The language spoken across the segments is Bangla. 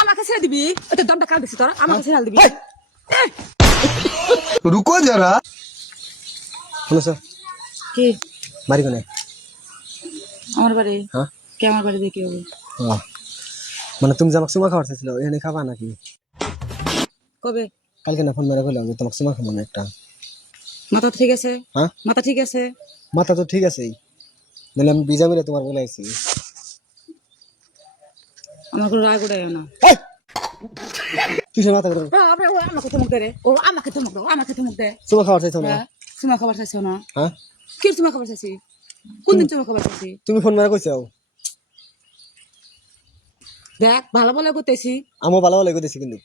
আমাকে ছেড়ে দিবি ওটা দমটা কাল দিছি তোর আমাকে ছেড়ে দিবি रुको जरा শুনছো কি বাড়ি কোনে? আমার বাড়ি হ্যাঁ কে আমার বাড়ি দেখি হবে মানে তুমি যে আমাকে চুমা খাওয়ার চাইছিল এখানে খাবা নাকি? কবে কালকে না ফোন মেরে বললাম যে তোমাকে চুমা খাবো না একটা। মাথা ঠিক আছে হ্যাঁ মাথা ঠিক আছে মাথা তো ঠিক আছেই, নাহলে আমি বিজা মিলে তোমার বলে আইছি। আমার কোনো রাগ উঠে না কিসের মাথা করে বাপরে ও আমাকে ধমক দে রে ও আমাকে ধমক দাও আমাকে ধমক দে চুমা খাওয়ার চাইছো না? হ্যাঁ চুমা খাবার চাইছো না হ্যাঁ কি চুমা খাবার চাইছি কোন দিন চুমা খাবার চাইছি তুমি ফোন মেরে কইছো দেখ ভালো বলে করতেছি আমও ভালো ভালো কইতেছি, কিন্তু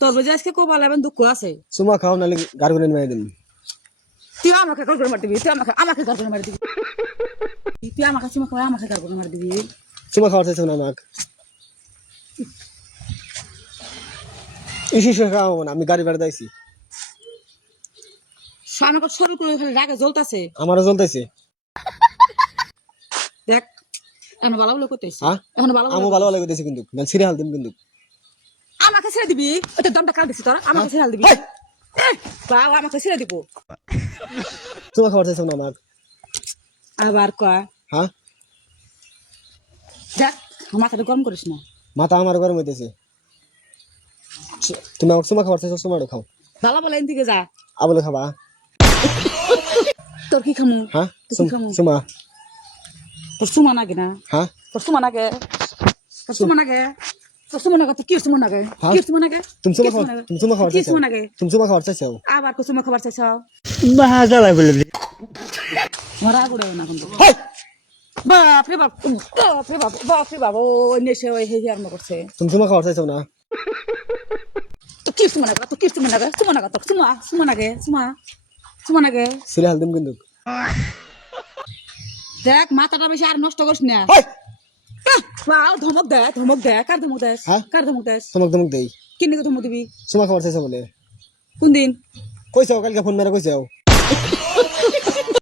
তোর বুঝে আজকে খুব ভালো এবং দুঃখ আছে চুমা খাও নাহলে গাড়ি করে নিয়ে দিন। তুই আমাকে গাল করে মার দিবি তুই আমাকে গাল করে মার দিবি তুই আমাকে চুমা খাবার আমাকে গাল করে মার দিবি চুমা খাওয়ার চাইছো না আমাকে? ইসি খাওয়াবো না, আমি গাড়ি বেড়ে দিয়েছি। আমাকে সরল করে খালি রাগে জ্বলতাছে আমারও জ্বলতেছে। দেখ এখন ভালো বলে করতেছি হ্যাঁ এখন ভালো আমও ভালো ভালো কইতেছি, কিন্তু না ছিড়ে হাল দিন কিন্তু। আমাকে ছেড়ে দিবি ওটা দমটা কাল দিছি তোর আমাকে ছেড়ে দিবি বাবা আমাকে ছেড়ে দিব চুমা খাওয়ার চাইছো না আমাকে? আবার কয় হ্যাঁ দেখ মাথাটা গরম করিস না মাথা আমার গরম হইতেছে। তুমি আমার চুমা খাওয়ার চাইছো, চুমাটো খাও। ভালো বলে এন দিকে যা আবলে খাবা? তোর কি খামু হ্যাঁ তোর কি খামু চুমা। তোর সুমা নাগে না হ্যাঁ তোর সুমা নাগে তোর সুমা নাগে তোর সুমা নাগে তোর কি সুমা নাগে হ্যাঁ? কি সুমা নাগে তুমি চুমা খাওয়ার তুমি চুমা খাওয়ার কি চাইছো? সুমা নাগে তুমি চুমা খাওয়ার চাইছো? আবার কো সুমা খাবার চাইছ মারা গুড়ে না কিন্তু বাপরে বাপ বাপরে বাপ বাপরে বাপ ও নেশে ওই হে আর করছে তুমি চুমা খাওয়ার চাইছো না? তো কি সুমা নাগে তো কি সুমা নাগে সুমা নাগে তো সুমা সুমা নাগে সুমা সুমা নাগে ছিড়ে হাল দিন কিন্তু। দেখ মাথাটা বেশি আর নষ্ট করিস না হেই! বাও ধমক দে কার ধমক দেস হ্যাঁ? কার ধমক দেস চমক ধমক দেই। কিনে ধমক দিবি চুমা খাওয়ার চাইছো বলে কোন দিন কইছো, কালকে ফোন মেরে কইছো।